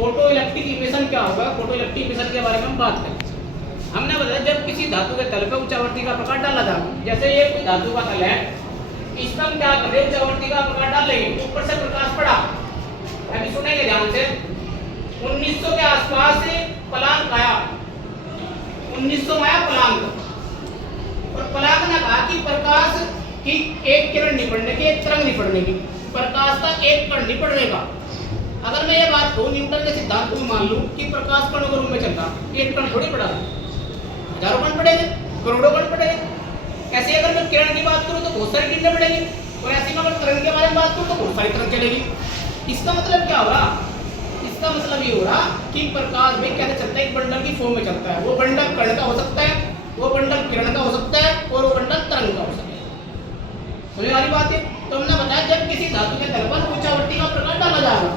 Photo electric emission क्या होगा, photo electric emission के बारे में हम बात करें। हमने बताया जब किसी धातु के तल पर उच्चावर्ती का प्रकाश डाला जाए, जैसे ये कोई धातु का तल है, इस पर हम क्या कर रहे हैं, उच्चावर्ती का प्रकाश डाल लेंगे, ऊपर से प्रकाश पड़ा। अभी सुनेंगे ध्यान से। 1900 के आसपास प्लांक आया, 1900 में आया प्लांक, और प्लांक ने कहा कि प्रकाश की एक किरण नहीं पड़ने की, एक तरंग नहीं पड़ने की, प्रकाश का एक कण नहीं पड़ने का। अगर मैं ये बात कहूँ न्यूटन के सिद्धांत को मान लूं कि प्रकाश कणों के रूप में चलता, एक कण थोड़ी पड़ा, हजारों कण पड़ेंगे, करोड़ों कण पड़ेंगे। ऐसे अगर मैं किरण की बात करूं तो बहुत सारी किरणें पड़ेंगी, और ऐसी में अगर तरंग के बारे में बात करूं तो बहुत सारी तरंग चलेगी। इसका मतलब क्या हो रहा, इसका मतलब ये हो रहा कि प्रकाश भी कैसे चलता है, एक बंडल की फॉर्म में चलता है। वो बंडल कण का हो सकता है, वो बंडल किरण का हो सकता है, और वो बंडल तरंग का हो सकता है। समझ वाली बात है। तो हमने बताया जब किसी धातु के तल पर उच्चावर्ती का प्रकाश डाला जाएगा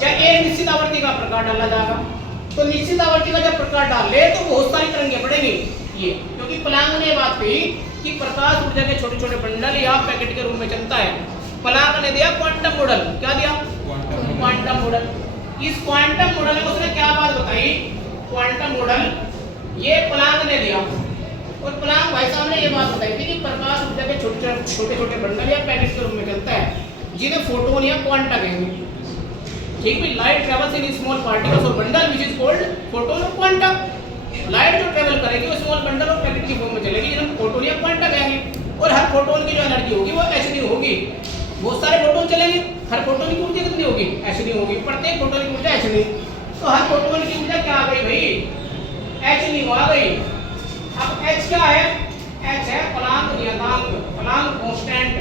या एक निश्चित आवर्ती का प्रकाश डाला जाएगा, तो निश्चित आवर्ती का जब प्रकाश डाल ले तो बहुत सारी तरंगें पड़ेंगी। ये क्योंकि प्लांक ने बात कही कि प्रकाश ऊर्जा के छोटे छोटे बंडल या पैकेट के रूप में चलता है। प्लांक ने दिया क्वांटम मॉडल, क्या दिया, क्वांटम मॉडल। इस क्वांटम मॉडल में उसने क्या बात बताई, क्वांटम मॉडल ये प्लांक ने दिया, और प्लांक भाई साहब ने ये बात बताई थी कि प्रकाश ऊर्जा के छोटे छोटे बंडल या पैकेट के रूप में चलता है, जिन्हें फोटोन या क्वांटा कहेंगे। ठीक है, light travels in small particles और bundle which is called photon और क्वांटा। लाइट जो ट्रेवल करेगी वो स्मॉल बंडल और पैकेट की फॉर्म में चलेगी, जिन्हें फोटोन या क्वांटा कहेंगे। और हर फोटोन की जो एनर्जी होगी वो hν होगी। बहुत सारे फोटोन चलेंगे, हर फोटोन की ऊर्जा कितनी होगी, hν होगी। प्रत्येक फोटोन की ऊर्जा hν, तो हर फोटोन की ऊर्जा क्या आ गई भाई, hν आ गई। अब h क्या है, h है प्लांक नियतांक, प्लांक कांस्टेंट।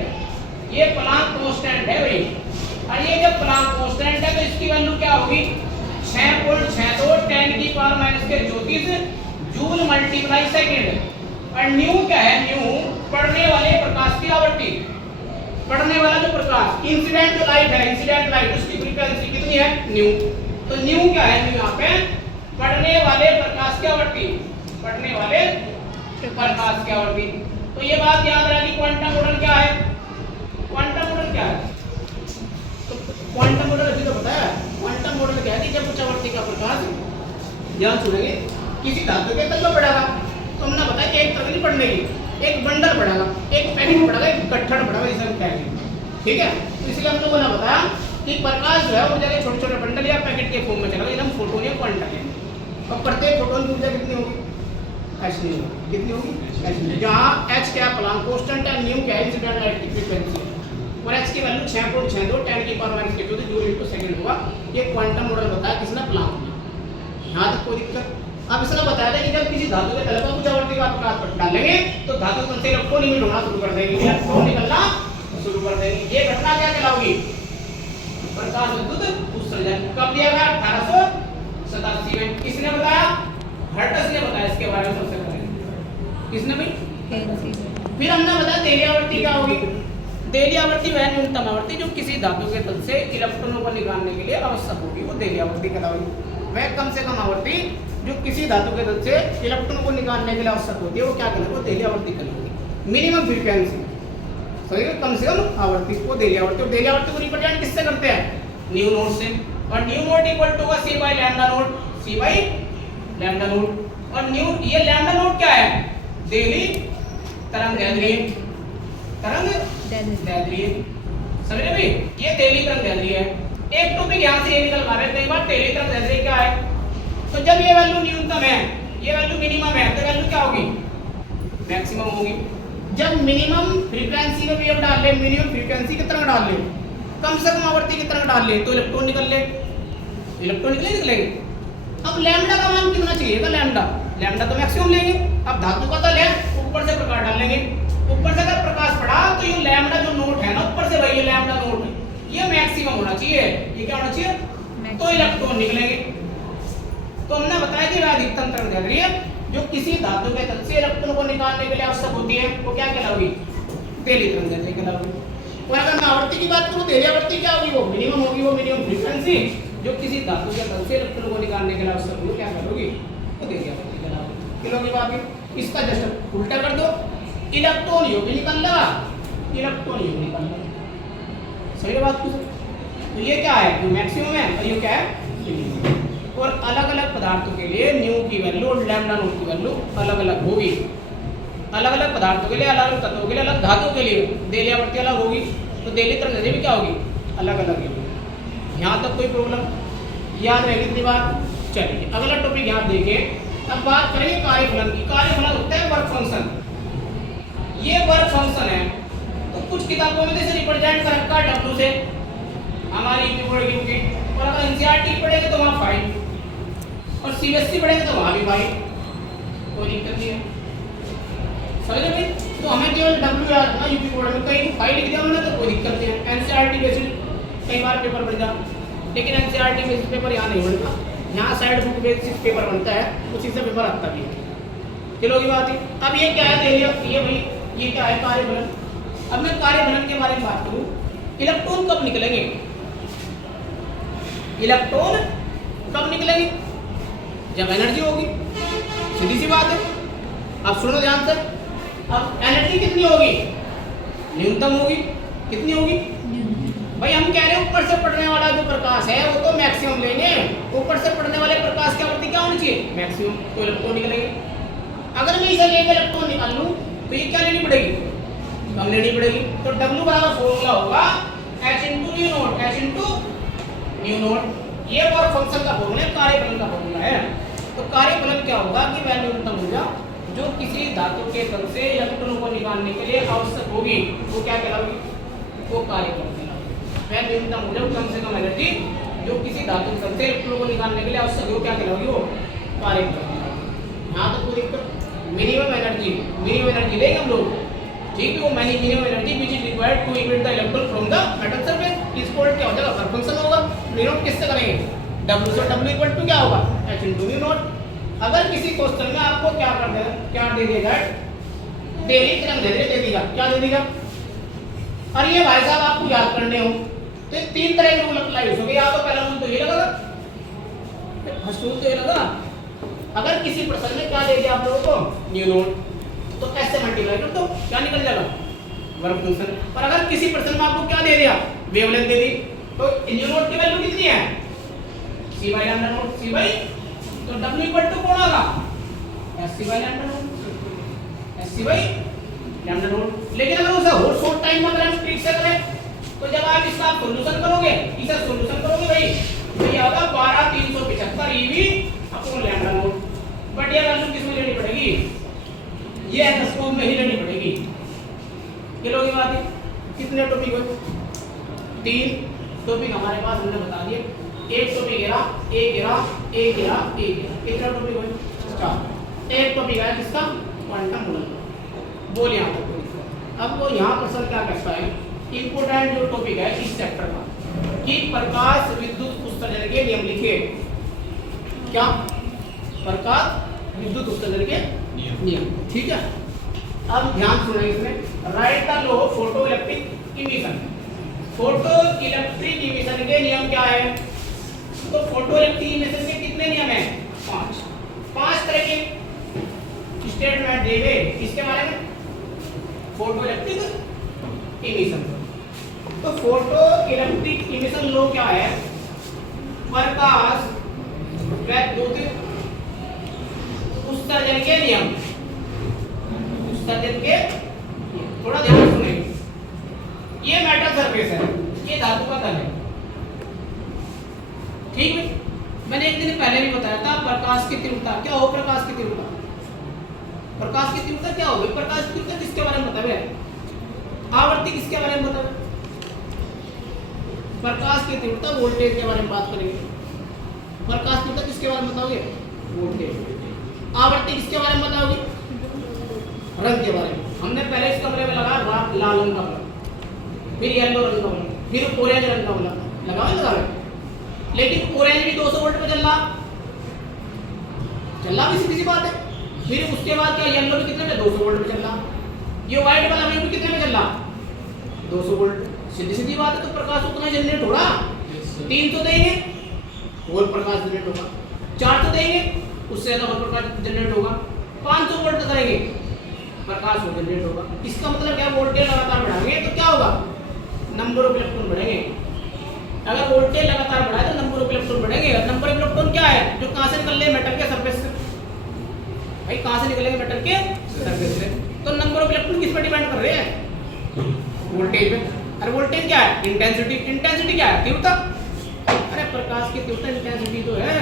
ये प्लांक कांस्टेंट है भाई, और ये जब प्लांक कांस्टेंट है तो इसकी वैल्यू क्या होगी, 6.62 10⁻⁻34 जूल मल्टीप्लाई सेकंड। और न्यू क्या है, न्यू पढ़ने वाले प्रकाश की आवृत्ति, पढ़ने वाला जो प्रकाश, इंसिडेंट लाइट है, इंसिडेंट लाइट उसकी फ्रीक्वेंसी कितनी है, न्यू। तो न्यू क्या है, न्यू यहाँ पे पढ़ने वाले प्रकाश की आवृत्ति, पढ़ने वाले प्रकाश की आवृत्ति। तो ये बात याद रखनी, क्वांटम मॉडल क्या है, क्वांटम मॉडल क्या है, क्वांटम मॉडल अभी तो पता है। क्वांटम मॉडल क्या है कि जब उच्चावर्ती का प्रकाश, ध्यान सुनेंगे, किसी धातु के तल पर पड़ेगा तो हमने बताया कि एक तरंग नहीं पड़ने की, एक बंडल पड़ेगा, एक पैकेट पड़ेगा, एक गट्ठर पड़ेगा, इसे हम कहेंगे। ठीक है, तो इसलिए हम लोगों ने बताया कि प्रकाश जो है वो जगह छोटे छोटे बंडल या पैकेट के फॉर्म में चलेगा, जिन्हें हम फोटोन या क्वांटा कहेंगे। और प्रत्येक फोटोन की ऊर्जा कितनी होगी, hν होगी। कितनी होगी, hν। जहाँ h क्या प्लांक कांस्टेंट है, न्यू क्या है इंसिडेंट लाइट की फ्रीक्वेंसी, और h की वैल्यू 6.62 10⁻⁻⁴ जूल इंटू सेकंड होगा। ये क्वांटम मॉडल बताया किसने, प्लांक ने। यहाँ तक कोई दिक्कत। अब इसने बताया था कि जब किसी धातु के तल पर उच्चावर्ती का प्रकाश डालेंगे तो धातु तल से इलेक्ट्रॉन इमिट होना शुरू कर देंगे, इलेक्ट्रॉन निकलना शुरू कर देंगे। ये घटना क्या कहलाएगी, प्रकाश विद्युत उत्सर्जन। कब दिया गया, 1887 में। किसने बताया, हर्ट्ज ने बताया इसके बारे में सबसे पहले। किसने भाई, फिर हमने बताया देली आवृत्ति क्या होगी। देली आवृत्ति वह न्यूनतम आवृत्ति जो किसी धातु के तल से इलेक्ट्रॉनों को निकालने के लिए आवश्यक होगी, वो देली आवृत्ति कहलाएगी। वह कम से कम आवृत्ति जो किसी धातु के तल से इलेक्ट्रॉनों को निकालने के लिए आवश्यक होती है, वो क्या कहलाएगी, वो देली आवृत्ति कहलाएगी। मिनिमम फ्रीक्वेंसी, सही है, कम से कम आवृत्ति को देली आवृत्ति। और देली आवृत्ति को रिप्रेजेंट किससे करते हैं, न्यू नोट से। और न्यू नोट इक्वल टू होगा c by lambda naught, c by lambda note. और न्यू, ये लैम्डा नोट क्या है, देली तरंग दैर्ध्य, तरंग दैर्ध्य। समझ रहे भाई, ये देली तरंग दैर्ध्य है। एक टॉपिक यहां से ये निकल पा रहे हैं, देली तरंग दैर्ध्य क्या है। तो जब ये वैल्यू न्यूनतम है, ये वैल्यू मिनिमम है, तो वैल्यू क्या होगी, मैक्सिमम होगी। जब मिनिमम फ्रीक्वेंसी में वेव डाल ले, मिनिमम फ्रीक्वेंसी की तरंग डाल ले, कम से कम आवृत्ति की तरंग डाल ले, तो इलेक्ट्रॉन निकल ले, इलेक्ट्रॉन निकलेंगे। अब लैम्डा का मान कितना चाहिए, लैम्डा, लैम्डा तो मैक्सिमम लेंगे। अब धातु का तल है, ऊपर से प्रकाश डालेंगे, ऊपर से अगर प्रकाश पड़ा तो ये लैम्डा जो नोट है ना ऊपर से, वही लैम्डा नोट ये मैक्सिमम होना चाहिए। ये क्या होना चाहिए, तो इलेक्ट्रॉन निकलेंगे। तो हमने बताया कि वह अधिकतम तरंग दैर्ध्य जो किसी धातु के तल से इलेक्ट्रॉन को निकालने के लिए आवश्यक होती है, वो क्या कहलाएगी, देली तरंग दैर्ध्य कहलाएगी। और अगर मैं आवृत्ति की बात करूं, देली आवृत्ति क्या होगी, वो मिनिमम होगी, वो मिनिमम फ्रीक्वेंसी जो किसी धातु के तल से इलेक्ट्रॉन को निकालने के लिए आवश्यक होगी, क्या कहलाएगी, वो देली आवृत्ति कहलाएगी। किलो की बात है, इसका जस्ट उल्टा कर दो, इलेक्ट्रॉन योग निकल रहा, इलेक्ट्रॉन योग निकल रहा। सही बात कुछ, तो ये क्या है, जो मैक्सिमम है, और ये क्या है, और अलग अलग पदार्थों के लिए न्यू की वैल्यू और लैम्डा नोट की वैल्यू अलग अलग होगी। अलग अलग पदार्थों के लिए, अलग अलग तत्वों के लिए, अलग धातुओं के लिए देली आवृत्ति अलग होगी, तो देली तरंग भी क्या होगी, अलग अलग होगी। यहाँ तक कोई प्रॉब्लम याद रहेगी इतनी बात। चलिए अगला टॉपिक यहाँ देखें। अब बात करेंगे कार्यफलन की। कार्यफलन होता है वर्क फंक्शन। ये वर्क फंक्शन है तो कुछ किताबों में जैसे रिप्रेजेंट कर रखा है W से, हमारी बोर्ड की, और अगर एनसीईआरटी पढ़ेंगे तो वहाँ 5 और सीबीएसई पढ़ेंगे तो वहाँ भी 5, कोई दिक्कत नहीं है, समझ में। तो हमें केवल W याद रखना, यूपी बोर्ड में कहीं 5 लिख दिया हमने तो कोई दिक्कत नहीं है। एनसीईआरटी बेसिस कई बार पेपर बन जाता, लेकिन एनसीईआरटी बेसिस पेपर यहाँ नहीं बनता, यहाँ साइड बुक बेसिस पेपर बनता है, उसी से पेपर आता भी है। चलो की बात है। अब ये क्या है, दे लिया ये भाई, ये क्या है कार्यफलन। अब मैं कार्यफलन के बारे में बात करूँ, इलेक्ट्रॉन कब निकलेंगे, इलेक्ट्रॉन कब निकलेंगे, जब एनर्जी होगी, सीधी सी बात है। अब सुनो ध्यान से, अब एनर्जी कितनी होगी, न्यूनतम होगी, कितनी होगी भाई, हम कह रहे हैं ऊपर से पड़ने वाला जो प्रकाश है वो तो मैक्सिमम लेंगे, ऊपर से पड़ने वाले प्रकाश की आवृत्ति क्या होनी चाहिए, मैक्सिमम, तो इलेक्ट्रॉन निकलेंगे। अगर मैं इसे लेकर इलेक्ट्रॉन निकाल लूं तो ये क्या लेनी पड़ेगी, कम लेनी पड़ेगी। तो W बराबर फॉर्मूला होगा H into new note, H into new note. ये वर्क फंक्शन का फॉर्मूला है, कार्यफलन का फॉर्मूला है। तो कार्यफलन क्या होगा कि वह न्यूनतम ऊर्जा जो किसी धातु के तल से इलेक्ट्रॉनों को निकालने के लिए आवश्यक होगी वो क्या कहलाएगी, वो कार्यफलन कहलाएगी। वह न्यूनतम ऊर्जा, कम से कम एनर्जी जो किसी धातु के तल से इलेक्ट्रॉनों को निकालने के लिए आवश्यक हो, क्या कहलाएगी, वो कार्यफलन कहलाएगी। यहाँ तो कोई दिक्कत, मिनिमम एनर्जी लेंगे हम लोग, ठीक है। वो minimum energy which is required to emit the electron from the metal surface is called, क्या हो जाएगा, वर्क फंक्शन होगा। डिनोट किससे करेंगे, W से, W इक्वल टू क्या होगा, H इंटू न्यू नोट। अगर किसी क्वेश्चन में आपको क्या कर देगा, क्या दे देगा, देली तरंग दे देगा, क्या दे देगा, और ये भाई साहब आपको याद करने हो तो 3 तरह के रूल अप्लाई हो सकते। या तो पहला रूल तो ये लगा, फर्स्ट रूल तो ये लगा, अगर किसी प्रश्न में क्या दे दिया आप लोगों को, न्यू नोट, तो ऐसे मल्टीप्लाई कर दो, क्या निकल जाएगा, वर्क फंक्शन। और अगर किसी प्रश्न में आपको क्या दे दिया, वेवलेंथ दे दी, तो न्यू नोट की वैल्यू कितनी है, c by lambda naught, c by, तो W इक्वल टू कौन होगा, sc by lambda naught, sc by lambda naught. लेकिन अगर उसे और शॉर्ट टाइम में अगर हम ट्रिक से करें तो जब आप इसका सॉल्यूशन करोगे, इसे सॉल्यूशन करोगे भाई, तो ये होगा 12375 eV upon lambda note. But ये वैल्यू किसमें लेनी पड़ेगी, ये एंडोस्कोप में ही लेनी पड़ेगी। किलो की बात है, कितने टॉपिक हो, 3 टॉपिक हमारे पास हमने बता दिए। एक टॉपिक गिरा, एक गिरा, एक गिरा, एक गिरा, कितना टॉपिक हो, 4। एक टॉपिक है किसका, क्वांटम गुणन। बोल यहाँ तक। अब वो यहाँ प्रश्न क्या करता है, इंपोर्टेंट जो टॉपिक है इस चैप्टर का, कि प्रकाश विद्युत उत्सर्जन के नियम लिखे। क्या, प्रकाश विद्युत उत्सर्जन के नियम, ठीक है। अब ध्यान सुनिए इसमें, right the law of photo electric emission. Photo electric emission के नियम क्या है, तो फोटो इलेक्ट्रिक इमिशन के कितने नियम हैं, 5 तरह के स्टेटमेंट दिए गए इसके बारे में, फोटो इलेक्ट्रिक इमिशन। तो फोटो इलेक्ट्रिक इमिशन लॉ क्या है, प्रकाश विद्युत उत्सर्जन के नियम, उत्सर्जन के, थोड़ा ध्यान सुनिए। ये मेटल सरफेस है, ये धातु का तल है, ठीक है। मैंने एक दिन पहले भी बताया था प्रकाश की तीव्रता क्या हो, प्रकाश की तीव्रता, प्रकाश की तीव्रता क्या होगी, प्रकाश की तीव्रता किसके बारे में बतावे, आवृत्ति किसके बारे में बतावे, प्रकाश की तीव्रता वोल्टेज के बारे में बात करेंगे। प्रकाश की तीव्रता किसके बारे में बताओगे, वोल्टेज। आवृत्ति किसके बारे में बताओगे, रंग के बारे में। हमने पहले इस कमरे में लगाया लाल रंग का बल्ब, फिर येलो रंग का बल्ब, फिर ऑरेंज रंग का बल्ब लगा, लेकिन ऑरेंज भी 200 वोल्ट पे चल रहा भी सीधी सी बात है। फिर उसके बाद क्या, येलो भी कितने में, 200 वोल्ट पे चल रहा, ये व्हाइट वाला भी कितने में चल रहा, 200 वोल्ट, सीधी सीधी बात है। तो प्रकाश उतना जनरेट होगा, 300 देंगे और प्रकाश जनरेट होगा, 400 देंगे उससे ज्यादा और प्रकाश जनरेट होगा, 500 वोल्ट करेंगे प्रकाश हो जनरेट होगा। इसका मतलब क्या, वोल्टेज लगातार बढ़ाएंगे तो क्या होगा, नंबर ऑफ इलेक्ट्रॉन बढ़ेंगे। अगर वोल्टेज लगातार बढ़ाए तो नंबर ऑफ इलेक्ट्रॉन बढ़ेंगे। नंबर ऑफ इलेक्ट्रॉन क्या है जो कहां से निकल रहे हैं, मेटल के सरफेस से। भाई कहां से निकलेंगे, मेटल के सरफेस से। तो नंबर ऑफ इलेक्ट्रॉन किस पर डिपेंड कर रहे हैं, वोल्टेज पे। अरे वोल्टेज क्या है, इंटेंसिटी। इंटेंसिटी क्या है, तीव्रता। अरे प्रकाश की तीव्रता इंटेंसिटी तो है,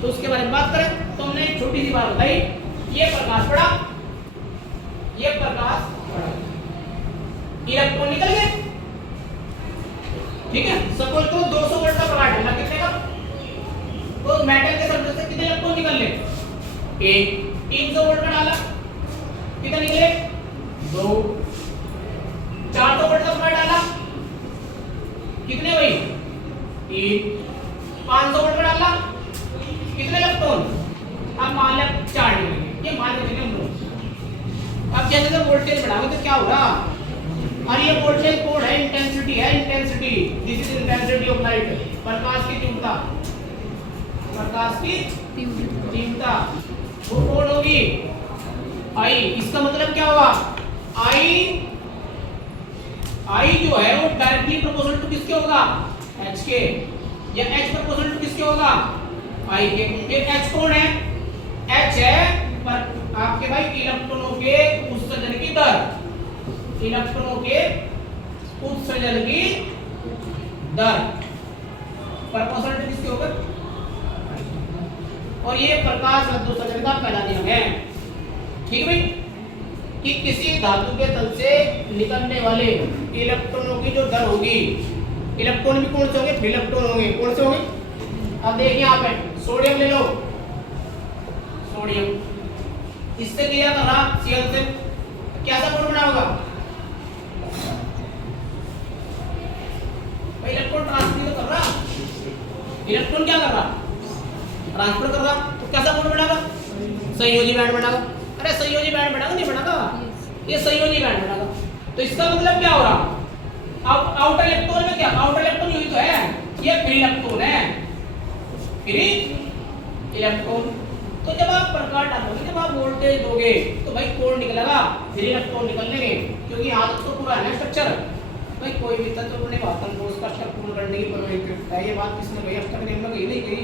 तो उसके बारे में बात करें तो हमने एक छोटी सी बात बताई, ये प्रकाश पड़ा, ये प्रकाश पड़ा, इलेक्ट्रॉन निकल गए, ठीक है। सपोज तो 200 वोल्ट का प्रकाश डाला, कितने का, तो मेटल के सरफेस से कितने इलेक्ट्रॉन निकल ले, एक। 300 वोल्ट का डाला, कितने निकले, 2। 400 वोल्ट का प्रकाश डाला, कितने भाई, 3। 500 वोल्ट का डाला, कितने इलेक्ट्रॉन, अब मान लिया 4 निकलेंगे, ये मान के चलिए हम लोग। अब जैसे जैसे वोल्टेज बढ़ाओगे तो क्या होगा, और ये वोल्टेज कोड है, इंटेंसिटी है, intensity, this is intensity of light, प्रकाश की तीव्रता, प्रकाश की तीव्रता वो कोड होगी आई। इसका मतलब क्या होगा, आई जो है वो डायरेक्टली प्रोपोर्शनल टू किसके होगा, एच के, या एच प्रोपोर्शनल टू किसके होगा, आई के। फिर एच कौन है, एच है पर आपके भाई इलेक्ट्रॉनों के उत्सर्जन की दर, इलेक्ट्रॉनों के उत्सर्जन की दर प्रोपोर्शनल टू किसके होगा, और ये प्रकाश उत्सर्जन का पहला नियम है, ठीक है भाई, कि किसी धातु के तल से निकलने वाले इलेक्ट्रॉनों की जो दर होगी, इलेक्ट्रॉन भी कौन से होंगे, फ्री इलेक्ट्रॉन होंगे, कौन से होंगे, अब देखिए यहाँ पे सोडियम ले लो, सोडियम इससे क्या कर रहा, Cl से कैसा बॉन्ड बना होगा, भाई इलेक्ट्रॉन ट्रांसफर तो कर रहा, इलेक्ट्रॉन क्या कर रहा, ट्रांसफर कर रहा, तो कैसा बॉन्ड बनेगा, संयोजी बैंड बनेगा। अरे संयोजी बैंड बनेगा, नहीं बनेगा, ये संयोजी बैंड बनेगा। तो इसका मतलब क्या हो रहा, अब आउटर इलेक्ट्रॉन में क्या, आउटर इलेक्ट्रॉन यही तो है, ये फ्री इलेक्ट्रॉन है, फ्री इलेक्ट्रॉन। तो जब आप प्रकाश डालोगे, जब आप वोल्टेज दोगे तो भाई कोड निकलेगा, फ्री इलेक्ट्रॉन निकलेंगे, क्योंकि यहाँ तक तो पूरा है ना स्ट्रक्चर। भाई कोई भी तत्व अपने वातन को उसका स्ट्रक्चर पूर्ण करने की परवाह करता है, ये बात किसने कही, अब तक नियम में कही नहीं कही।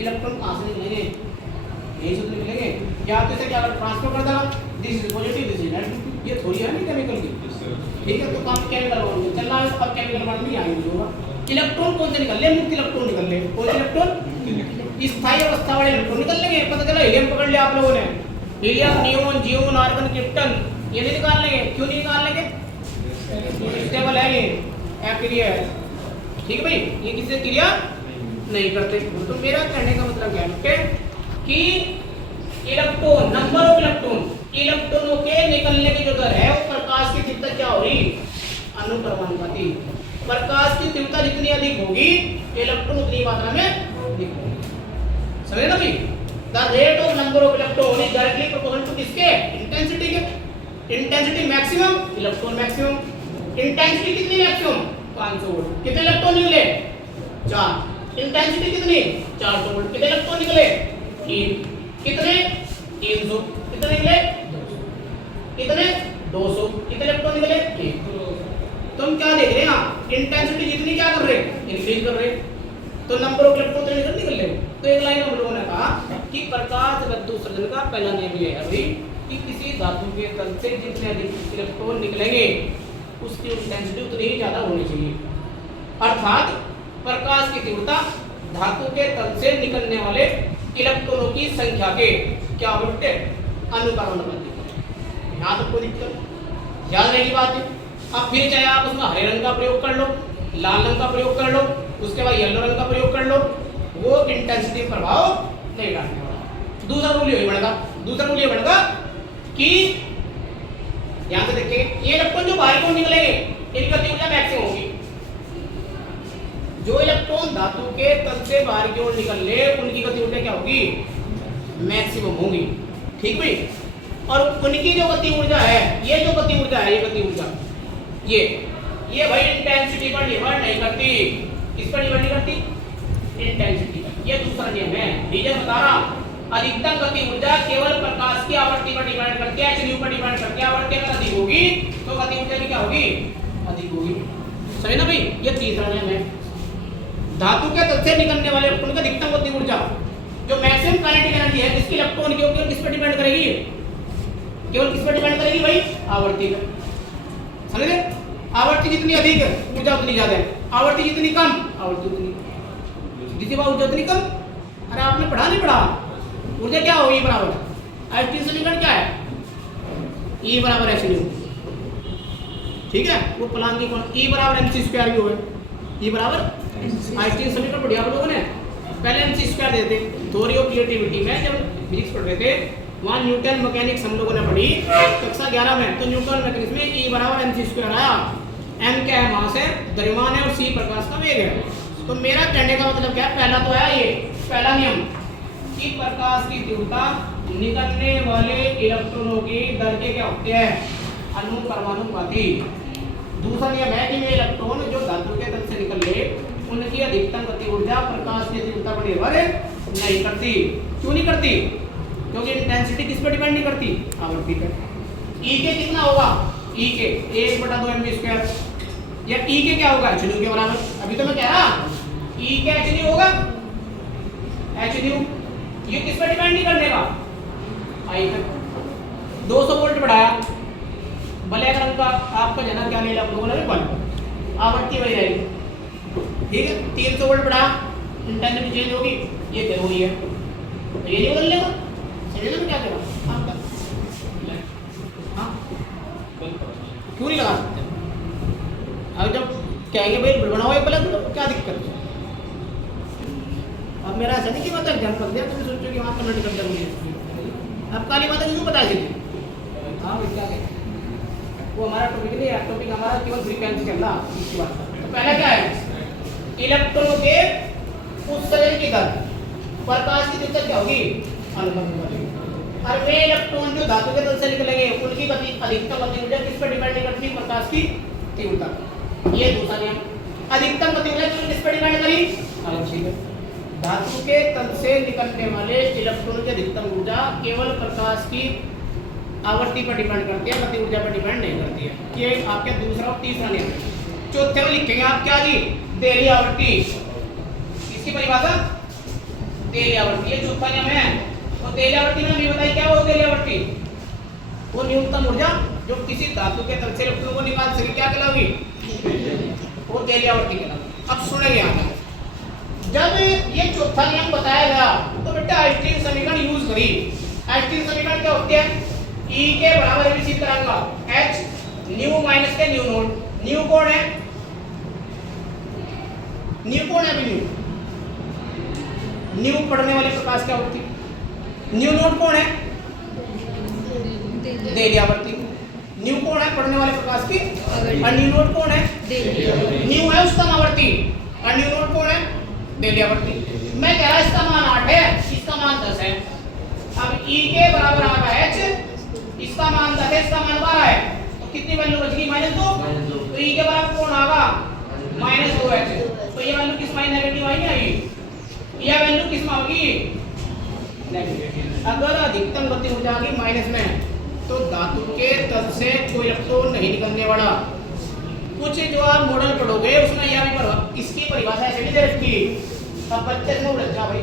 इलेक्ट्रॉन कहाँ से निकलेंगे, यही से निकलेंगे, या तो इसे क्या ट्रांसफर कर देगा, this is positive, this is negative, ये थोड़ी है नहीं केमिकल की, ठीक है। तो काम केमिकल बॉन्ड चल रहा है, अब केमिकल बॉन्ड नहीं आएंगे होगा। इलेक्ट्रॉन कौन से निकल ले, मुक्त इलेक्ट्रॉन निकल ले, कौन से इलेक्ट्रॉन, स्थायी अवस्था वाले इलेक्ट्रॉन निकल लेंगे। पता चला हीलियम पकड़ लिया आप लोगों ने, helium, neon, xenon, argon, krypton, ये नहीं निकाल लेंगे, क्यों नहीं निकाल लेंगे, स्टेबल है, ये अक्रिया है, ठीक है भाई, ये किससे क्रिया नहीं करते। तो मेरा कहने का मतलब क्या है कि इलेक्ट्रॉन, नंबर ऑफ इलेक्ट्रॉन, इलेक्ट्रॉनों के निकलने की जो दर है वो प्रकाश की तीव्रता क्या हो रही, अनुक्रमानुपाती। प्रकाश की तीव्रता जितनी अधिक होगी, इलेक्ट्रॉन उतनी मात्रा में अधिक होंगे, समझे ना भाई। The rate of number of electron is directly proportional to किसके, इंटेंसिटी के। Intensity maximum, electron maximum. Intensity कितनी मैक्सिमम, 500 वोल्ट, कितने इलेक्ट्रॉन निकले, 4। इंटेंसिटी कितनी, 400 वोल्ट, कितने इलेक्ट्रॉन निकले, 3। कितने, 300, कितने निकले, कितने, 200, कितने इलेक्ट्रॉन निकले, 1। तो हम क्या देख रहे हैं यहाँ, इंटेंसिटी जितनी क्या कर रहे हैं, इंक्रीज कर रहे हैं, तो नंबर ऑफ इलेक्ट्रॉन तो निकल रहे। तो एक लाइन हम लोगों ने कहा कि प्रकाश उत्सर्जन का पहला नियम ये है भाई कि किसी धातु के तल से जितने अधिक इलेक्ट्रॉन निकलेंगे उसकी इंटेंसिटी उतनी ही ज्यादा होनी चाहिए। अर्थात प्रकाश की तीव्रता धातु के तल से निकलने वाले इलेक्ट्रॉनों की संख्या के क्या होते अनुपाती। यहाँ तक कोई दिक्कत याद रहेगी बात है। अब फिर चाहे आप उसमें हरे रंग का प्रयोग कर लो, लाल रंग का प्रयोग कर लो, उसके बाद येलो रंग का प्रयोग कर लो, वो इंटेंसिटी प्रभाव नहीं डालने वाला। दूसरा रूल ये बनेगा, दूसरा रूल ये बनेगा कि ध्यान से देखिए, ये इलेक्ट्रॉन जो बाहर को निकलेंगे इनकी गति ऊर्जा मैक्सिमम होगी। जो इलेक्ट्रॉन धातु के तल से बाहर की ओर निकल ले उनकी गति ऊर्जा क्या होगी, मैक्सिमम होगी, ठीक भाई। और उनकी जो गति ऊर्जा है, ये जो गति ऊर्जा है, ये गति ऊर्जा ये भाई इंटेंसिटी पर निर्भर नहीं करती। किस पर निर्भर नहीं करती, इंटेंसिटी पर। ये दूसरा नियम है, रीजन बता रहा। अधिकतम गति ऊर्जा केवल प्रकाश की आवृत्ति पर डिपेंड करती है, h पर डिपेंड करती है। आवृत्ति अगर अधिक होगी तो गति ऊर्जा भी क्या होगी, अधिक होगी, सही ना भाई। ये तीसरा नियम है। धातु के तल से निकलने वाले इलेक्ट्रॉन की अधिकतम गति ऊर्जा जो मैक्सिमम काइनेटिक एनर्जी है इसके इलेक्ट्रॉन के ऊपर किस पर डिपेंड करेगी? केवल किस पर डिपेंड करेगी भाई? आवृत्ति पर। समझ गए? आवृत्ति जितनी अधिक है ऊर्जा उतनी ज्यादा है, आवृत्ति जितनी कम आवृत्ति उतनी, जितनी बार ऊर्जा उतनी कम। अरे आपने पढ़ा नहीं पढ़ा? ऊर्जा क्या होगी बराबर आइंस्टीन समीकरण क्या है? E बराबर h न्यू, ठीक है? वो प्लांक की E बराबर mc² भी होगा। E बराबर आइंस्टीन समीकरण पढ़ी आप लोगों ने? पहले mc² देते थ्योरी ऑफ रिलेटिविटी में जब फिजिक्स पढ़ रहे थे, वहाँ न्यूटन मैकेनिक्स हम लोगों ने पढ़ी कक्षा 11 में। तो न्यूटन मैकेनिक्स में E बराबर mc² आया। m क्या है? मास है, द्रव्यमान है, और c प्रकाश का वेग है। तो मेरा कहने का मतलब क्या है? पहला तो आया ये पहला नियम कि प्रकाश की तीव्रता निकलने वाले इलेक्ट्रॉनों की दर के क्या होते हैं? अनुपरमाणुपाती। दूसरा नियम है कि वे इलेक्ट्रॉन जो धातु के तल से निकले उनकी अधिकतम गति ऊर्जा प्रकाश की तीव्रता पर निर्भर नहीं करती। क्यों नहीं करती? क्योंकि इंटेंसिटी किस पर डिपेंड नहीं करती? आवृत्ति पर। E के कितना होगा? E के 1/2 mv², या E के क्या होगा? h न्यू के बराबर। अभी तो मैं कह रहा E के h न्यू होगा, h न्यू। ये किस पर डिपेंड नहीं करने का? आई पर। 200 वोल्ट बढ़ाया, ब्लैक रंग का आपका जना क्या ले लोगों ने बल्ब, आवृत्ति वही रहेगी, ठीक है? 300 वोल्ट बढ़ाया, इंटेंसिटी चेंज होगी, ये क्या हो रही है? तो ये नहीं बदल लेगा, समझे ना क्या करेगा आपका? हाँ क्यों नहीं लगा सकते? अब जब कहेंगे भाई बनाओ एक बल्ब, तो क्या दिक्कत है? अब मेरा ऐसा नहीं कि मैं तो एग्जाम कर दिया, तुम सोचो कि वहाँ कमेंट कर दिया मुझे। अब काली माता क्यों बता दी? हाँ क्या है वो हमारा टॉपिक नहीं है, टॉपिक हमारा केवल फ्रीक्वेंसी चल रहा इसकी बात। तो पहला क्या है? इलेक्ट्रॉनों के उत्सर्जन की दर, प्रकाश की तीव्रता क्या होगी? अनुपात। और वे इलेक्ट्रॉन जो धातु के तल से निकलेंगे उनकी गति अधिकतम गति ऊर्जा किस पर डिपेंड नहीं करती? प्रकाश की तीव्रता। ये दूसरा नियम। अधिकतम गति ऊर्जा किस पर डिपेंड करी? आवृत्ति पर। धातु के तल से निकलने वाले इलेक्ट्रॉन की अधिकतम ऊर्जा केवल प्रकाश की आवृत्ति पर डिपेंड करती है, गति ऊर्जा पर डिपेंड नहीं करती है। ये आपका दूसरा और तीसरा नियम है। चौथे में लिखेंगे आप क्या जी? देरी आवृत्ति। इसकी परिभाषा देरी आवृत्ति, ये चौथा नियम है। तो देरी आवृत्ति में भी बताइए क्या वो देरी आवृत्ति? वो न्यूनतम ऊर्जा जो किसी धातु के तल से इलेक्ट्रॉन को निकाल सके, क्या कहलाएगी? वो देरी आवृत्ति कहलाएगी। अब सुनेंगे आप, जब ये चौथा नियम बताया गया तो बेटा आइंस्टीन समीकरण यूज करी। आइंस्टीन समीकरण क्या होते हैं? E के बराबर भी सिद्ध कराऊंगा h न्यू माइनस के न्यू नोट। न्यू कौन है? न्यू कौन है? न्यू न्यू पढ़ने वाले प्रकाश की आवृत्ति। न्यू नोट कौन है? देरी आवृत्ति। न्यू कौन है? पढ़ने वाले प्रकाश की। और न्यू नोट कौन है? न्यू है उसका आवृत्ति, और न्यू नोट कौन है? देरी आवृत्ति। मैं कह रहा इसका मान 8 है, इसका मान 10 है। अब E के बराबर आएगा h, इसका मान 10 है, इसका मान 12 है, तो कितनी वैल्यू बचेगी? -2। तो E के बराबर कौन आएगा? -2h। तो ये वैल्यू किस में नेगेटिव आई नहीं आई? यह वैल्यू किस में होगी? नेगेटिव। अगर अधिकतम गति ऊर्जा आ गई माइनस में, तो धातु के तल से कोई इलेक्ट्रॉन नहीं निकलने वाला। कुछ जो आप मॉडल पढ़ोगे उसमें यह भी इसकी परिभाषा ऐसे नहीं दे रखी। अब बच्चे में उलझ जा भाई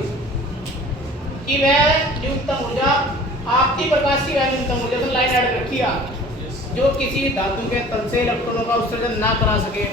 कि वह न्यूनतम ऊर्जा आपकी प्रकाश की वह न्यूनतम ऊर्जा, तो लाइन ऐड रखी है जो किसी धातु के तल से इलेक्ट्रॉनों का उत्सर्जन ना करा सके